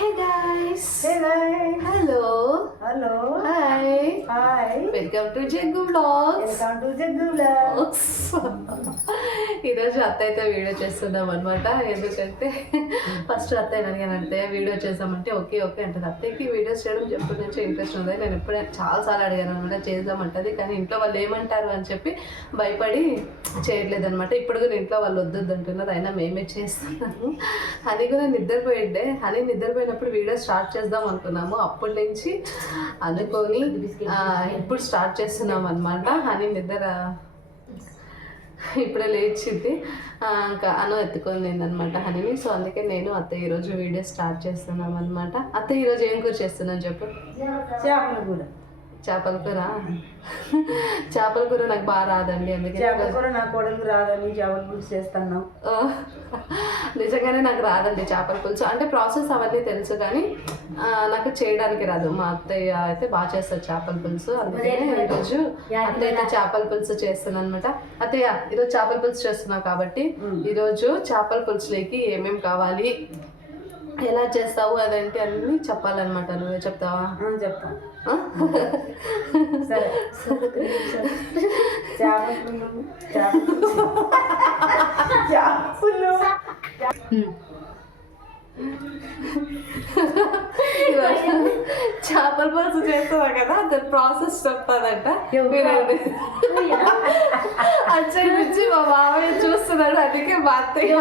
Hey guys. Hey guys. Hello. Hello. Hi. Hi. Welcome to Jaggu Vlogs. Welcome to Jaggu Vlogs. ఈరోజు అత్త అయితే video చేస్తున్నాం అనమాట. ఎందుకంటే ఫస్ట్ అత్తయ్య అడిగాను, అత్తయ్య వీడియో చేద్దామంటే ఓకే ఓకే అంటుంది. అత్తయ్యకి వీడియోస్ చేయడం ఎప్పటి నుంచో ఇంట్రెస్ట్ ఉంది. నేను ఎప్పుడైనా చాలాసార్లు అడిగాను అనమాట చేద్దామంటుంది, కానీ ఇంట్లో వాళ్ళు ఏమంటారు అని చెప్పి భయపడి చేయట్లేదు అనమాట. ఇప్పుడు కూడా ఇంట్లో వాళ్ళు వద్దొద్దు అంటున్నారు, అయినా మేమే చేస్తున్నాము. హనీ కూడా నిద్రపోయిండే. హనీ నిద్రపోయినప్పుడు వీడియో స్టార్ట్ చేద్దాం అనుకున్నాము. అప్పటి నుంచి అనుకొని ఇప్పుడు స్టార్ట్ చేస్తున్నాం అనమాట. హనీ నిద్ర ఇప్పుడే లేచింది, ఇంకా అను ఎత్తుకొని అనమాట హనీని. సో అందుకే నేను అత్తయ్య ఈరోజు వీడియో స్టార్ట్ చేస్తున్నాం అనమాట. అత్తయ్య ఈరోజు ఏం కూర చేస్తున్నాను చెప్పు? చేపల కూర. చేపల కూర. చేపల కూర నాకు బాగా రాదండి, అందుకే చేపల కూర నా కోడలికి రాదని చేపల పులుసు చేస్తున్నాం. నిజంగానే నాకు రాదండి చేపల పులుసు. అంటే ప్రాసెస్ అవన్నీ తెలుసు, కానీ నాకు చేయడానికి రాదు. మా అత్తయ్య అయితే బాగా చేస్తారు చేపల పులుసు. అందుకే ఈరోజు అత్తయ్య చేపల పులుసు చేస్తున్నాను అనమాట. అత్తయ్య ఈరోజు చేపల పులుసు చేస్తున్నావు కాబట్టి ఈరోజు చేపల పులుసులోకి ఏమేమి కావాలి, ఎలా చేస్తావు అదేంటి అన్నీ చెప్పాలన్నమాట. నువ్వే చెప్తావా? చెప్తాను. సరే. చేపల పులుసు చేస్తావా కదా, దాని ప్రాసెస్ చెప్తాదంట. అచ్చడి నుంచి మా మామయ్య చూస్తున్నాడు, అందుకే మా అత్తయ్య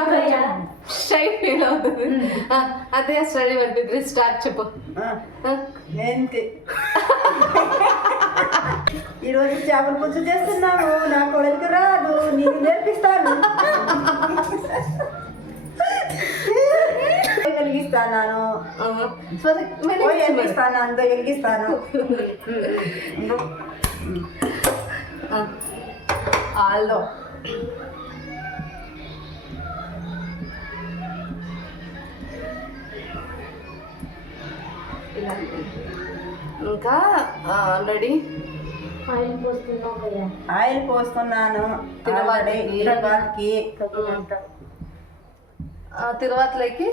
షై ఫీల్ అవుతుంది. అదే స్టడీ వంటి స్టార్ట్ చెప్పు. ఈరోజు చేపల పులుసు చేస్తున్నాను, నా కోడలికి రాదు, నీకు నేర్పిస్తాను. వెలిగిస్తాను, వెలిగిస్తాను, అంతా వెలిగిస్తాను. ఆల్లో ఇంకా ఆల్రెడీ ఆయిల్ పోస్తున్నాను. తిరువాతలోకి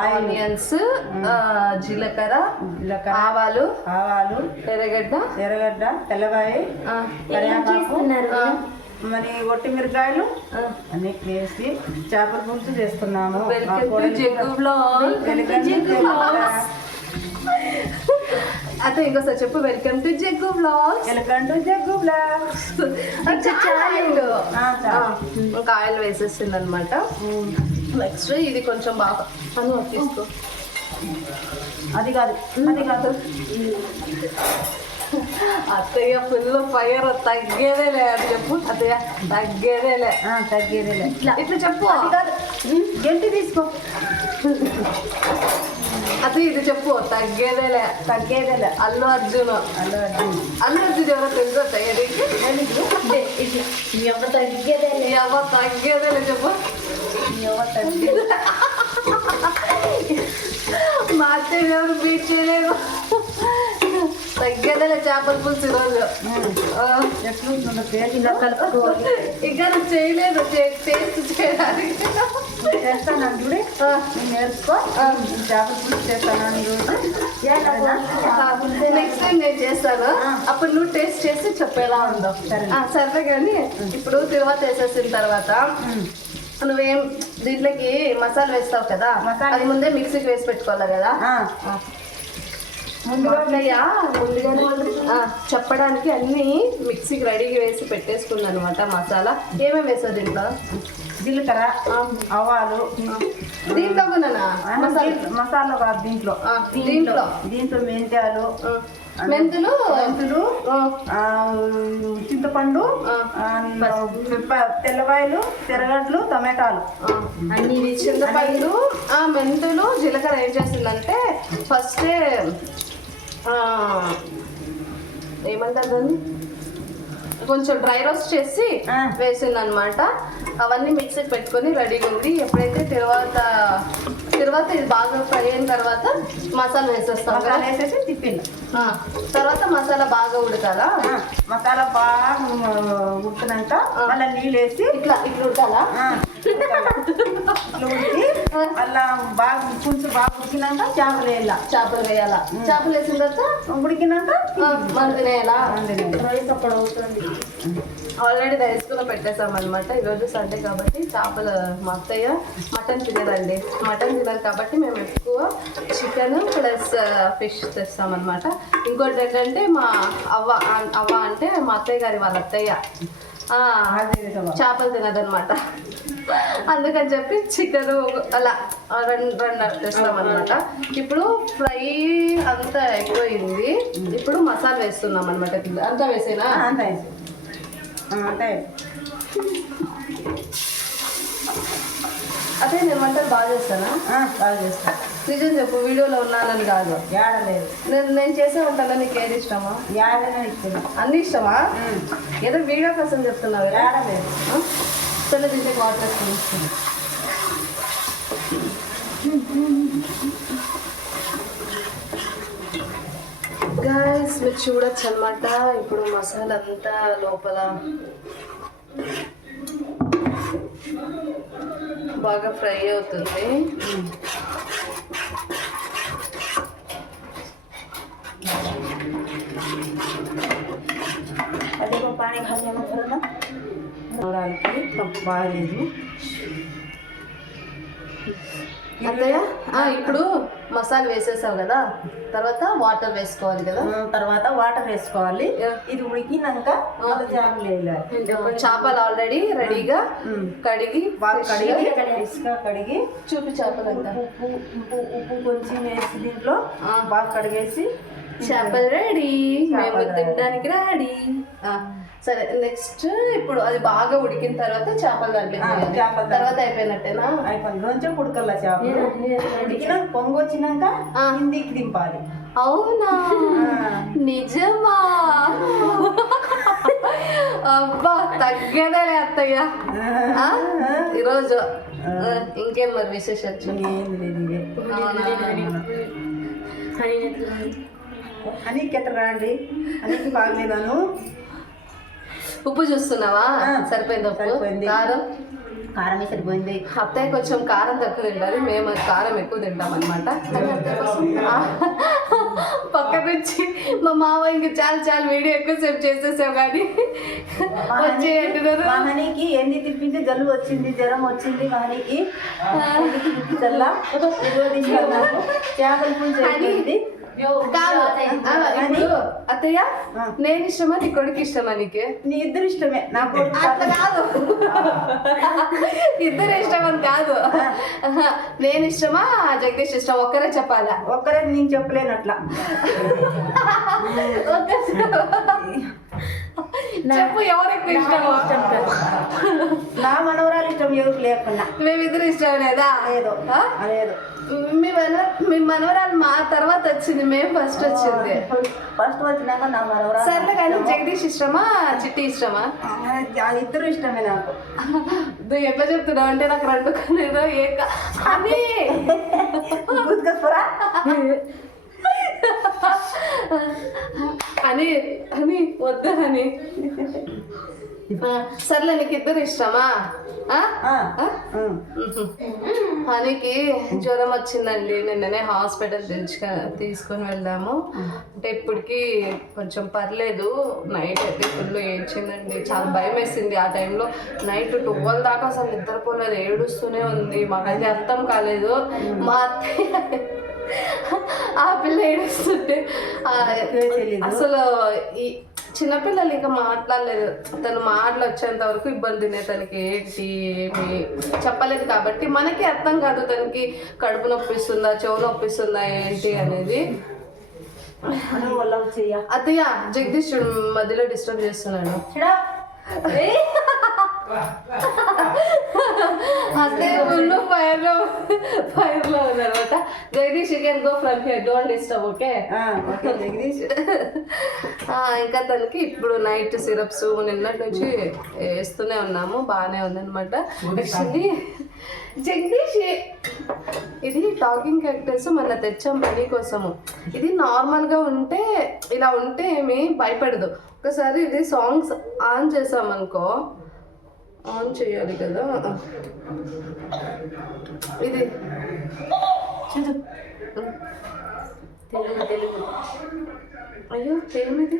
ఆనియన్స్, జీలకర్ర, ఆవాలు, ఎర్రగడ్డ, తెల్లవాయ, కరివేపాకు, మరి ఒట్టి మిరకాయలు అన్ని వేసి చేపల పులుసు చేస్తున్నాము. అయితే ఇంకోసారి చెప్పు. Welcome to Jaggu vlogs. Welcome to Jaggu vlogs. ఇంకా ఆయిల్ వేసేస్తుంది అనమాట. నెక్స్ట్ ఇది కొంచెం బాగా తీసుకో. అది కాదు. అత్తయ్య ఫుల్ ఫైర్, తగ్గేదేలే అని చెప్పు. అత్తయ్య తగ్గేదేలే. ఇట్లా చెప్పు. గంటి తీసుకో. అది ఇది చెప్పు. తగ్గేదేలే. అల్లు అర్జున్ ఎవరో తెలుసు అత్తయ్య? తగ్గేదేలే చెప్పు. మా అత్తయ్య ఎవరు బీట్ చేయలేదు. తగ్గేదేలే చేపల పులుసు ఈరోజు. ఇంకా నువ్వు చేయలేదు టేస్ట్ చేయడానికి. చేస్తాను చూడే, నేర్చుకో. చేపల పులుసు చేస్తాను. నెక్స్ట్ టైం నేను చేస్తాను, అప్పుడు నువ్వు టేస్ట్ చేసి చెప్పేలా ఉందో. సరే కానీ ఇప్పుడు తిరువాత వేసేసిన తర్వాత నువ్వేం దీంట్లోకి మసాలా వేస్తావు కదా, అది ముందే మిక్సీకి వేసి పెట్టుకోవాలి కదా. ముందుగానే చెప్పడానికి అన్ని మిక్సీకి రెడీగా వేసి పెట్టేసుకున్నాను అనమాట. మసాలా ఏమేమి వేసావు దీంట్లో? జీలకర్ర, ఆవాలు. దీంట్లో మసాలా కాదు, దీంట్లో మెంతులు, చింతపండు, తెల్లవాయలు, తెరగడ్లు, టమాటాలు అన్ని. చింతపండు, మెంతులు, జీలకర్ర ఏం చేసిందంటే ఫస్టే ఏమంటారు దాన్ని, కొంచెం డ్రై రోస్ట్ చేసి వేసింది అనమాట. అవన్నీ మిక్సీకి పెట్టుకొని రెడీగా ఉంది. ఎప్పుడైతే తర్వాత ఇది బాగా ఫ్రై అయిన తర్వాత మసాలా వేసేస్తాం. వేసేసి తిప్పింది తర్వాత మసాలా బాగా ఉడకాలా. మసాలా బాగా ఉడికినాక మళ్ళీ నీళ్ళు వేసి ఇట్లా ఉడకాలా. ఇట్లా ఉడికి అలా బాగా పులుసు బాగా ఉడికినాక చేపలు వేయాల. చేపలు వేయాలా? చేపలు వేసిన తర్వాత ఉడికినాక మనం తినేయాలా? రైస్ అక్కడ అవుతుంది. ఆల్రెడీ రైస్ కూడా పెట్టేసాం అనమాట. ఈరోజు సండే కాబట్టి చేపలు మా అత్తయ్య మటన్ తినదండి. మటన్ తినదు కాబట్టి మేము ఎక్కువ చికెన్ ప్లస్ ఫిష్ తెస్తామన్నమాట. ఇంకోటి ఏంటంటే మా అవ్వ అంటే మా అత్తయ్య గారి వాళ్ళ అత్తయ్య చేపలు తినదనమాట. అందుకని చెప్పి చికెన్ అలా రెండు తెస్తామన్నమాట. ఇప్పుడు ఫ్రై అంతా అయిపోయింది. ఇప్పుడు మసాలా వేస్తున్నాం అనమాట. అంతా వేసేనా? అదే నేను వంటలు బాగా చేస్తానా? బాగా చేస్తాను. నిజం చెప్పు, వీడియోలో ఉన్నానని కాదు. ఏడలేదు. నేను చేసే వంటలో నీకు ఏది ఇష్టమా? ఏడైనా ఇస్తున్నా. అన్ని ఇష్టమా? ఏదో వీడియో కోసం చెప్తున్నావు. ఏడలేదు. సరే తింటే వాటర్ వేసుకుని గాయస్ మీరు చూడొచ్చు అనమాట. ఇప్పుడు మసాలా అంతా లోపల బాగా ఫ్రై అవుతుంది. అదే పానీ खाने బాగాలేదు. అత్తయ్య ఇప్పుడు మసాలా వేసేసావు కదా, తర్వాత వాటర్ వేసుకోవాలి కదా. తర్వాత వాటర్ వేసుకోవాలి. ఇది ఉడికినాక చేపలు వేయాలి. చేపలు ఆల్రెడీ రెడీగా కడిగి కడిగి చూపి చేపలు అంతా ఉప్పు కొంచెం వేసి దీంట్లో బాగా కడిగేసి చేపలు రెడీ, మేము తినడానికి రెడీ. సరే నెక్స్ట్ ఇప్పుడు అది బాగా ఉడికిన తర్వాత చేపలు దాంట్లో తర్వాత అయిపోయినట్టేనా? అయిపోయింది. కొంచెం ఉడకల్ల చేపలు ఉడికినా పొంగు వచ్చినాక కిందికి దింపాలి. అవునా? నిజమా? అబ్బా తగ్గదలే అత్తయ్య ఈరోజు. ఇంకేం మరి విశేషాలు? అనికి ఎట్లా రండి, అనికి బాగలేదాను. ఉప్పు చూస్తున్నావా? సరిపోయింది. ఉప్పు కారమే సరిపోయింది. అత్తయ్య కొంచెం కారం తక్కువ తింటారు, మేము కారం ఎక్కువ తింటాం అనమాట. పక్క నుంచి మా మామ ఇంక చాలా వీడియో ఎక్కువసేపు చేసేసావు కానీ వచ్చి అంటున్నారు. మా హనీకి ఎన్ని తిప్పించి జలుబు వచ్చింది, జ్వరం వచ్చింది. మా హనీకి చల్లా చేపల పులుసు అయిపోయింది. అత్తయ్య నేను ఇష్టమా నీ కొడుకు ఇష్టమా? నీకు నీ ఇద్దరు ఇష్టమే. నాకు అట్లా కాదు, ఇద్దరు ఇష్టం అని కాదు. నేను ఇష్టమా జగదీష్ ఇష్టం? ఒక్కరే చెప్పాలా? ఒక్కరే నేను చెప్పలేనట్లా. చెప్పు ఎవరికి ఇష్టం? నా మనవరాలు ఇష్టం ఎవరికి లేకున్నా మేమిద్దరు ఇష్టం లేదా? లేదు లేదు. మీ మనవరాలు మా తర్వాత వచ్చింది, మేము ఫస్ట్ వచ్చింది. ఫస్ట్ వచ్చినాక నా మనవరాలు. సర్లే కానీ జగదీష్ ఇష్టమా చిట్టి ఇష్టమా? ఇద్దరు ఇష్టమే నాకు. ఎట్లా చెప్తున్నావు అంటే నాకు రెండు కన్నా అని అని అని వద్దా అని. సర్లే నీకు ఇద్దరు ఇష్టమా? హనీకి జ్వరం వచ్చిందండి, నిన్ననే హాస్పిటల్ తీసుకొని వెళ్ళాము. అంటే ఇప్పటికి కొంచెం పర్లేదు. నైట్ అయితే ఫుల్ ఏడ్చిందండి, చాలా భయం వేసింది. ఆ టైంలో నైట్ 12 దాకా అసలు నిద్రపోలేదు, ఏడుస్తూనే ఉంది. మాకైతే అర్థం కాలేదు. మా అత్తయ్య ఆ పిల్ల ఏడుస్తుంటే అసలు ఈ చిన్నపిల్లలు ఇంకా మాట్లాడలేదు. తను మాటలు వచ్చేంత వరకు ఇబ్బంది తనకి ఏంటి ఏమి చెప్పలేదు కాబట్టి మనకి అర్థం కాదు తనకి కడుపు నొప్పిస్తుందా చెవు నొప్పిస్తుందా ఏంటి అనేది. అత్తయ్య జగదీష్ మధ్యలో డిస్టర్బ్ చేస్తున్నాడు. అత్తయ్య ఫుల్ ఫైర్ లో ఉందనమాట. Jagadish you can go from here, don't disturb. Okay Jagadish. ఇంకా తనకి ఇప్పుడు నైట్ సిరప్స్ నిన్నటి నుంచి వేస్తూనే ఉన్నాము, బాగానే ఉందన్నమాట. యాక్చువల్లీ జగదీష్ ఇది టాకింగ్ క్యారెక్టర్స్ మన తెచ్చాం పని కోసము. ఇది నార్మల్గా ఉంటే ఇలా ఉంటే ఏమి భయపడదు. ఒకసారి ఇది సాంగ్స్ ఆన్ చేసామనుకో ఆన్ చేయాలి కదా. ఇది చదువు తెలుగు అయ్యో ఏమిది,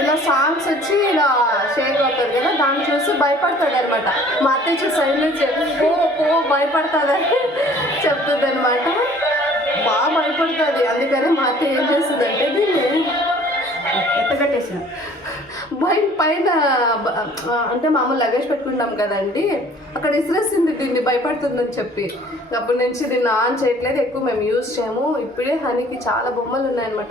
ఇలా సాంగ్స్ వచ్చి ఇలా షేక్ అవుతుంది కదా, దాన్ని చూసి భయపడుతుంది అనమాట. మా అత్తయ్య చూసి సైడ్లో పో భయపడుతుందని చెప్తుంది అనమాట. బాగా భయపడుతుంది. అందుకని మా అత్తయ్య ఏం చేస్తుంది అంటే దీన్ని ఎత్తగట్టేసిన పైన అంటే మామూలు లగేజ్ పెట్టుకుంటాం కదండి, అక్కడ ఇసిరేసింది దీన్ని భయపడుతుందని చెప్పి. అప్పటి నుంచి దీన్ని ఆన్ చేయట్లేదు, ఎక్కువ మేము యూజ్ చేయము. ఇప్పుడే హనీకి చాలా బొమ్మలు ఉన్నాయన్నమాట.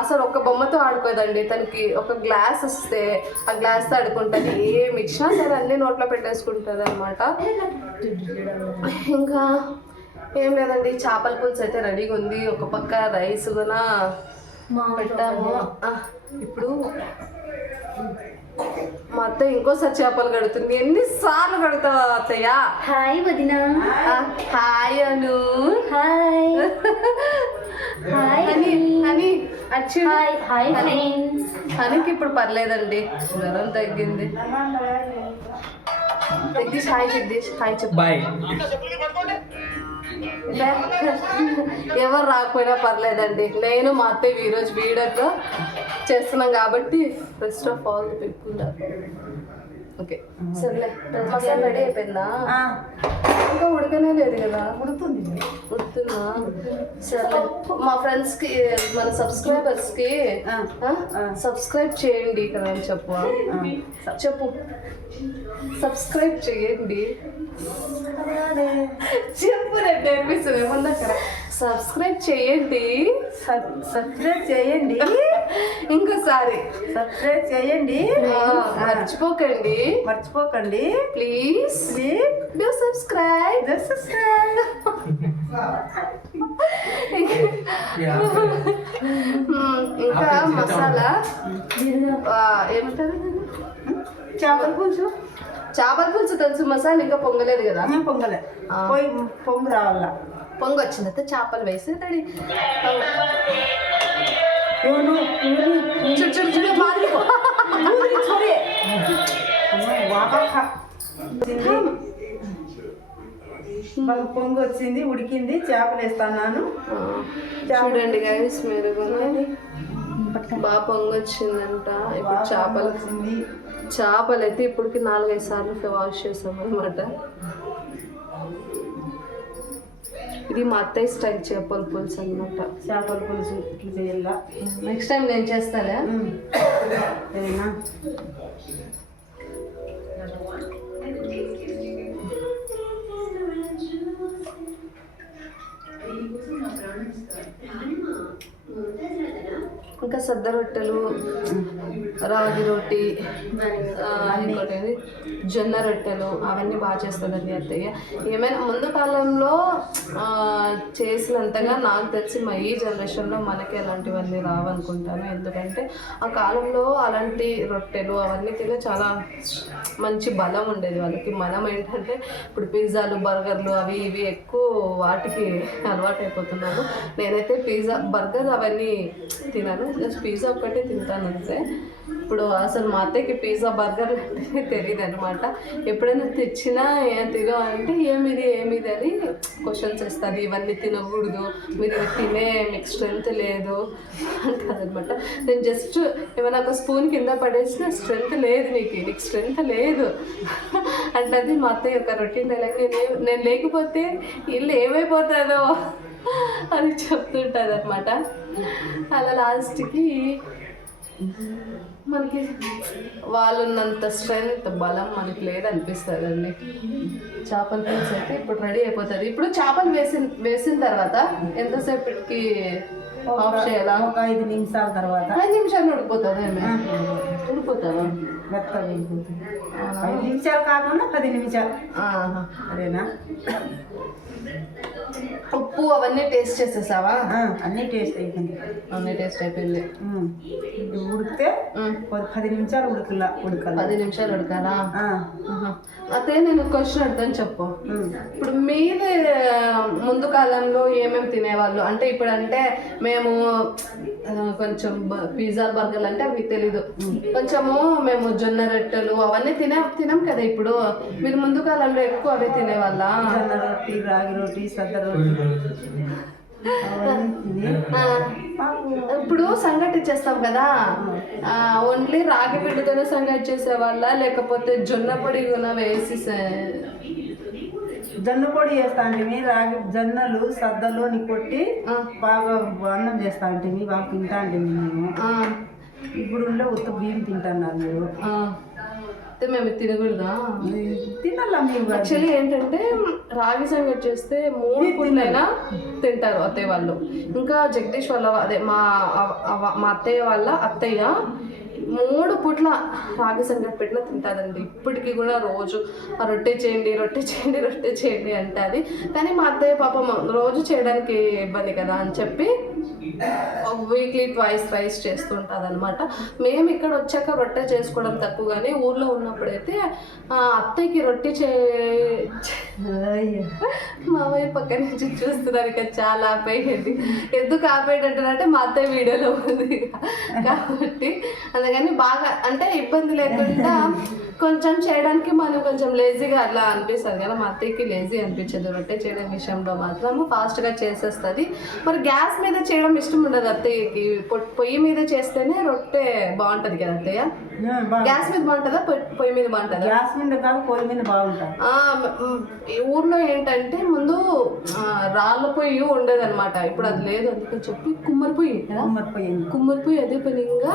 అసలు ఒక్క బొమ్మతో ఆడుకోదండి. తనకి ఒక గ్లాస్ ఇస్తే ఆ గ్లాస్తో ఆడుకుంటుంది. ఏమి ఇచ్చినా సరే అన్ని నోట్లో పెట్టేసుకుంటుంది అనమాట. ఇంకా ఏం లేదండి, చేపల పులుసు అయితే రెడీగా ఉంది. ఒక పక్క రైస్ కూడా పెట్టాము. ఇప్పుడు మా అత్తయ్య ఇంకోసారి చేపలు కడుతుంది. ఎన్నిసార్లు కడతావు అత్తయ్య? హాయ్ వదినా. హాయ్ అను. హాయ్ హాయ్ అని హాయ్ హాయ్ ఫ్రెండ్స్. హనీకి ఇప్పుడు పర్లేదండి, జ్వరం తగ్గింది. జగదీష్ హాయ్. జగదీష్ హాయ్ చెప్పు. బాయ్. ఎవరు రాకపోయినా పర్లేదండి, నేను మా అత్తయ్య ఈరోజు వీడియోతో చేస్తున్నాం కాబట్టి first of all the people. Okay సర్లే, మసాలా రెడీ అయిపోయిందా? ఇంకా ఉడకనే లేదు కదా. ఉడుకుతుందా? సర్లే, మా ఫ్రెండ్స్కి మన సబ్స్క్రైబర్స్కి సబ్స్క్రైబ్ చేయండి కదా అని చెప్పు. సబ్స్క్రైబ్ చేయండి చెప్పు. నేను నేర్పిస్తుంది ఏమన్నా అక్కడ. సబ్స్క్రైబ్ చేయండి. సబ్స్క్రైబ్ చేయండి. ఇంకోసారి సబ్స్క్రైబ్ చేయండి. మర్చిపోకండి ప్లీజ్ డూ సబ్స్క్రైబ్. ఇంకా మసాలా ఏమంటారు? చేపల పులుసు తెలుసు. మసాలా ఇంకా పొంగలేదు కదా. పొంగలే పొంగు రావాల. పొంగు వచ్చిన తర్వాత చేపలు వేసి రెడీ. పొంగు వచ్చింది, ఉడికింది, చేపలు వేస్తున్నాను. చూడండి గైస్, మీరు బాగా పొంగు వచ్చిందంట. ఇప్పుడు చేపలు అయితే ఇప్పటికి 4-5 సార్లు వాష్ చేసాం అనమాట. ఇది మా అత్తయ్య స్టైల్ చేపల పులుసు అనమాట. చేపల పులుసు ఇట్లా చేయాలా. నెక్స్ట్ టైం నేను చేస్తానే. సరేనా? ఇంకా సద్ద రొట్టెలు, రాగి రొట్టి, ఇంకోటి జొన్న రొట్టెలు అవన్నీ బాగా చేస్తుందండి అత్తయ్య. ఏమైనా ముందు కాలంలో చేసినంతగా నాకు తెలిసి మా ఈ జనరేషన్లో మనకి అలాంటివన్నీ రావనుకుంటాను. ఎందుకంటే ఆ కాలంలో అలాంటి రొట్టెలు అవన్నీ తినే చాలా మంచి బలం ఉండేది వాళ్ళకి. మనం ఏంటంటే ఇప్పుడు పిజ్జాలు, బర్గర్లు అవి ఇవి ఎక్కువ వాటికి అలవాటు అయిపోతున్నాను. నేనైతే పిజ్జా, బర్గర్ అవన్నీ తినను, జస్ట్ పిజ్జా ఒక్కటే తింటాను అంతే. ఇప్పుడు అసలు మా అత్తయ్యకి పిజ్జా, బర్గర్ అంటే తెలియదు అనమాట. ఎప్పుడైనా తెచ్చినా తినో అంటే ఏమిది అని క్వశ్చన్స్ ఇస్తుంది. ఇవన్నీ తినకూడదు, మీరు తినే మీకు స్ట్రెంత్ లేదు అంటారనమాట. నేను జస్ట్ ఏమైనా ఒక స్పూన్ కింద పడేసిన స్ట్రెంత్ లేదు, నీకు స్ట్రెంత్ లేదు అంటే మా అత్తయ్య ఒక రొటీన్ డైలాగ్. నేను లేకపోతే ఇల్లు ఏమైపోతుందో అని చెప్తుంటుంది అనమాట. అలా లాస్ట్కి మనకి వాళ్ళున్నంత స్ట్రెంత్, బలం మనకి లేదనిపిస్తుంది అండి. చేపల పులుసు అయితే ఇప్పుడు రెడీ అయిపోతుంది. ఇప్పుడు చేపలు వేసిన తర్వాత ఎంతసేపటికి ఆఫ్ చేయాలా? ఒక 5 నిమిషాల తర్వాత. 5 నిమిషాలు ఉడికిపోతుందా? ఉడికిపోతుందా? మెత్తగా ఉడికిపోతుంది. 5 నిమిషాలు కాకుండా 10 నిమిషాలు. అదేనా? ఉప్పు అవన్నీ టేస్ట్ చేసేసావా? అన్నీ టేస్ట్ అయిపోయింది. అన్నీ టేస్ట్ అయిపోయింది. ఉడికితే 10 నిమిషాలు ఉడకాల. 10 నిమిషాలు ఉడకాలా? అదే నేను క్వశ్చన్ అడుగుతాను చెప్పు. ఇప్పుడు మీరే ముందు కాలంలో ఏమేమి తినేవాళ్ళు అంటే ఇప్పుడు అంటే మేము కొంచెం పిజ్జా బర్గర్లు అంటే అవి తెలీదు, కొంచెము మేము జొన్న రొట్టెలు అవన్నీ తినాం కదా. ఇప్పుడు మీరు ముందు కాలంలో ఎక్కువ అవే తినేవాళ్ళ? జొన్న రొట్టి, రాగి రొట్టి, సద్ద రొట్టి ఇప్పుడు సంగటి చేస్తాం కదా, ఓన్లీ రాగి పిండితోనే సంగటి చేసేవాళ్ళ లేకపోతే జొన్న పొడి కూడా వేసి? జొన్న పొడి చేస్తా అంటే రాగి జొన్నలు సద్దలోని కొట్టి బాగా అన్నం చేస్తా అంటే బాగా తింటా అంటే మేము. ఇప్పుడు ఉండే ఉత్త బియ్యం తింటున్నారు. మేము తినకూడదా? తినాలా మేము. యాక్చువల్లీ ఏంటంటే రాగి సంగటి చేస్తే 3 పూటలైనా తింటారు అత్తయ్య వాళ్ళు. ఇంకా జగదీష్ వాళ్ళ అదే మా అత్తయ్య వాళ్ళ అత్తయ్య 3 పూట్ల రాగి సంగటి పెట్టినా తింటుందండి. ఇప్పటికీ కూడా రోజు రొట్టె చేయండి అంటుంది. కానీ మా అత్తయ్య పాపం రోజు చేయడానికి ఇబ్బంది కదా అని చెప్పి వీక్లీ ట్వైస్ చేస్తుంటుంది అనమాట. మేము ఇక్కడ వచ్చాక రొట్టె చేసుకోవడం తక్కువ, కానీ ఊర్లో ఉన్నప్పుడైతే అత్తయ్యకి రొట్టె మామయ్య పక్క నుంచి చూస్తున్నారు ఇక చాలా ఆపేయండి. ఎందుకు ఆపేయంటే మా అత్తయ్య వీడియోలో ఉంది కాబట్టి అందుకని బాగా అంటే ఇబ్బంది లేకుండా కొంచెం చేయడానికి మనం కొంచెం లేజీగా అట్లా అనిపిస్తుంది కదా. మా అత్తయ్యకి లేజీ అనిపించదు రొట్టె చేయడం విషయంలో, మాత్రం ఫాస్ట్గా చేసేస్తుంది. మరి గ్యాస్ మీద చేయడం ఇష్టం ఉండదు అత్తయ్యకి, పొయ్యి మీద చేస్తేనే రొట్టె బాగుంటుంది కదా అత్తయ్య. గ్యాస్ మీద బాగుంటుందా పొయ్యి మీద బాగుంటుందా? గ్యాస్ మీద కాదు పొయ్యి మీద బాగుంటుంది. ఊర్లో ఏంటంటే ముందు రాళ్ళ పొయ్యి ఉండేది అనమాట, ఇప్పుడు అది లేదు. అందుకని చెప్పి కుమ్మరి పొయ్యి అదే పనిగా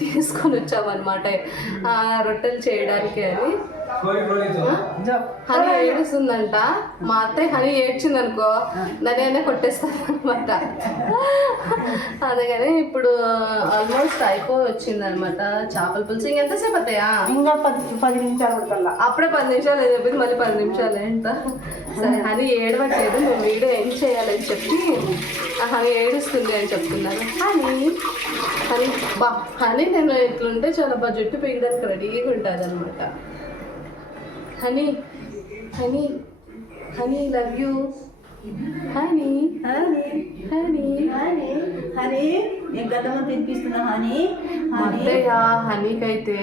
తీసుకొని వచ్చామన్నమాట రొట్టెలు చేయడానికి అని. హనీ ఏడుస్తుందంట, మా అత్తయ్య హనీ ఏడ్చింది అనుకో నన్నే కొట్టేస్తాను అనమాట. అందుకని ఇప్పుడు ఆల్మోస్ట్ వచ్చింది అనమాట చేపల పులుసు. ఇంకెంతసేపు అత్తయ్యా? ఇంకా 10 నిమిషాలు. అప్పుడే 10 నిమిషాలు చెప్పింది, మళ్ళీ 10 నిమిషాలు ఏంట. సరే హనీ ఏడవట్లేదు, మేము వీడియో ఏం చేయాలని చెప్పి హనీ ఏడుస్తుంది అని చెప్తున్నాను. హనీ నేను ఇట్లుంటే చాలా జుట్టు పీయడానికి రెడీగా ఉంటుంది అనమాట. Honey love you. హనీ గద్దమ్మ తినిపిస్తున్నా. అత్తయ్య హనీకైతే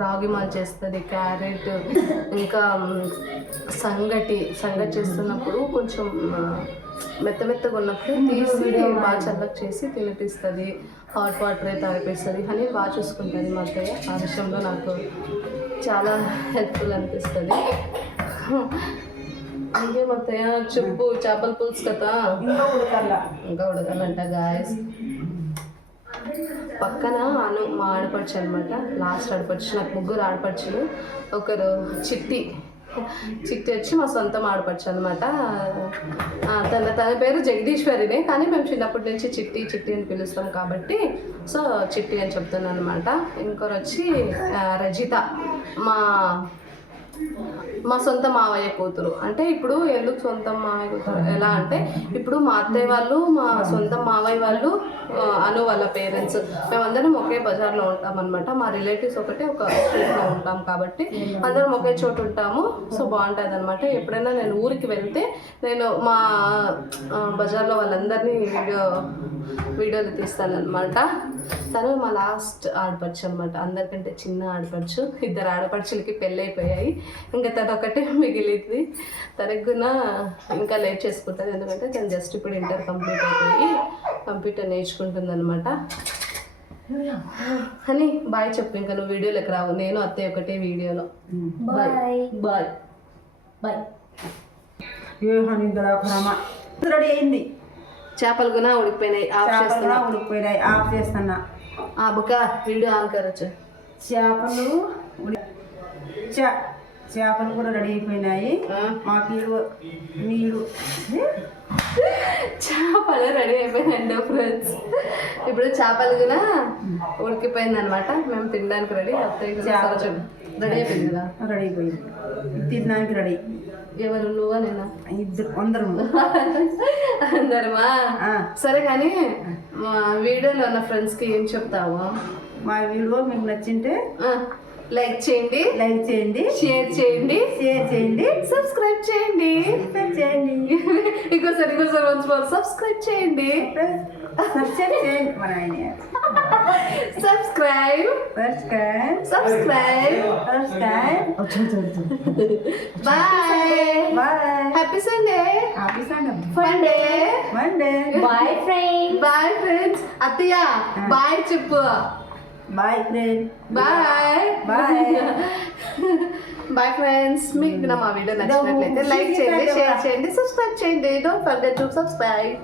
రాగి మాల్ చేస్తుంది, క్యారెట్, ఇంకా సంగటి చేస్తున్నప్పుడు కొంచెం మెత్తగా ఉన్నప్పుడు తీసి బాగా చల్లగా చేసి తినిపిస్తుంది, హాట్ వాటర్ అయితే తాగిపిస్తుంది. హనీ బాగా చూసుకుంటుంది మా అత్తయ్య. ఆ విషయంలో నాకు చాలా హెల్ప్ఫుల్ అనిపిస్తుంది. ఇంకేం అత్తయ్య చెప్పు, చేపల పులుసు కదా ఇంకా ఉడకాలంట గాయస్. పక్కన మా ఆడపడుచు అనమాట, లాస్ట్ ఆడపడుచు. నాకు 3 ఆడపడుచులు. ఒకరు చిట్టి వచ్చి మా సొంతం ఆడపడుచు అనమాట. తన పేరు జగదీశ్వరినే, కానీ మేము చిన్నప్పటి నుంచి చిట్టి అని పిలుస్తాం కాబట్టి సో చిట్టి అని చెప్తున్నాను అనమాట. ఇంకొకరు వచ్చి రజిత, మా సొంత మావయ్య కూతురు. అంటే ఇప్పుడు ఎందుకు సొంత మావయ్య కూతురు ఎలా అంటే, ఇప్పుడు మా అత్తయ్య వాళ్ళు మా సొంత మావయ్య వాళ్ళు అను వాళ్ళ పేరెంట్స్ మేమందరం ఒకే బజార్లో ఉంటాం అనమాట. మా రిలేటివ్స్ ఒక స్ట్రీట్లో ఉంటాం కాబట్టి అందరం ఒకే చోటు ఉంటాము. సో బాగుంటుంది అనమాట. ఎప్పుడైనా నేను ఊరికి వెళ్తే నేను మా బజార్లో వాళ్ళందరినీ వీడియోలు తీస్తానన్నమాట. తను మా లాస్ట్ ఆడపడుచు అనమాట, అందరికంటే చిన్న ఆడపడుచు. 2 ఆడపడుచులకి పెళ్ళి అయిపోయాయి, ఇంకా తను ఒకటే మిగిలింది. తనకు కూడా ఇంకా లేట్ చేసుకుంటుంది, ఎందుకంటే తను జస్ట్ ఇప్పుడు ఇంటర్ కంప్లీట్ అయిపోయి కంప్యూటర్ నేర్చుకుంటుంది అనమాట. అని బాయ్ చెప్పు, ఇంకా నువ్వు వీడియోలోకి రావు, నేను అత్తయ్య ఒకటే వీడియోలో. బాయ్. రెడీ అయింది. చేపలు కూడా ఉడికిపోయినాయి, ఆఫ్ చేస్తున్నా. బుక్క వీడియో ఆన్ కరొచ్చు. చేపలు కూడా రెడీ అయిపోయినాయి. మాకు నీళ్ళు చేపలు రెడీ అయిపోయినాయండి ఫ్రెండ్స్. ఇప్పుడు చేపలు కూడా ఉడికిపోయింది అనమాట. మేము తినడానికి రెడీ. అత్తయ్య రెడీ అయిపోయింది కదా? రెడీ అయిపోయింది, తినడానికి రెడీ. ఎవరు, నువ్వా నేనా? అందరమా? సరే కానీ మా వీడియోలో ఉన్న ఫ్రెండ్స్కి ఏం చెప్తావు? మా వీడియో మీకు నచ్చింటే లైక్ చేయండి, షేర్ చేయండి, సబ్స్క్రైబ్ చేయండి. ఇంకోసారి వన్స్ మోర్ సబ్స్క్రైబ్ చేయండి. సబ్స్క్రైబ్ చేయండి మన ఆయన. Subscribe. Bye. Happy Sunday. Bye friend. Bye friends. అత్తయ్య బాయ్ చెప్పు. Bye friend. Bye bye friends. మీకు నా మా వీడియో నచ్చినట్లయితే లైక్ చేయండి, షేర్ చేయండి, సబ్స్క్రైబ్ చేయండి. Don't forget to subscribe.